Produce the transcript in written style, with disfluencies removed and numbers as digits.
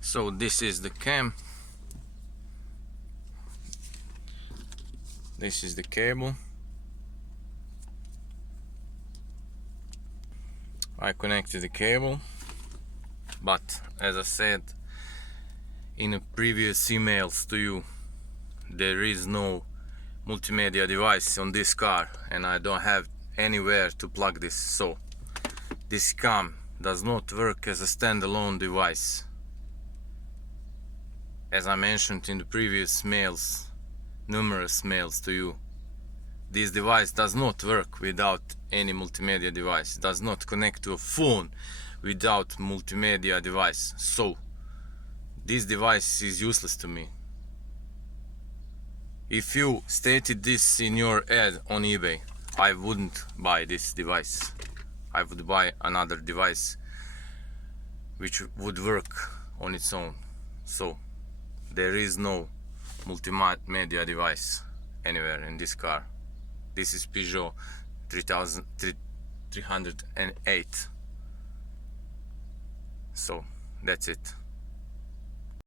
So this is the cam, this is the cable. I connected the cable, but as I said in the previous emails to you, there is no multimedia device on this car and I don't have anywhere to plug this, so this cam does not work as a standalone device. As I mentioned in the previous mails, numerous mails to you, this device does not work without any multimedia device, does not connect to a phone without multimedia device, so this device is useless to me. If you stated this in your ad on eBay, I wouldn't buy this device. I would buy another device which would work on its own. So there is no multimedia device anywhere in this car. This is Peugeot 308. So that's it.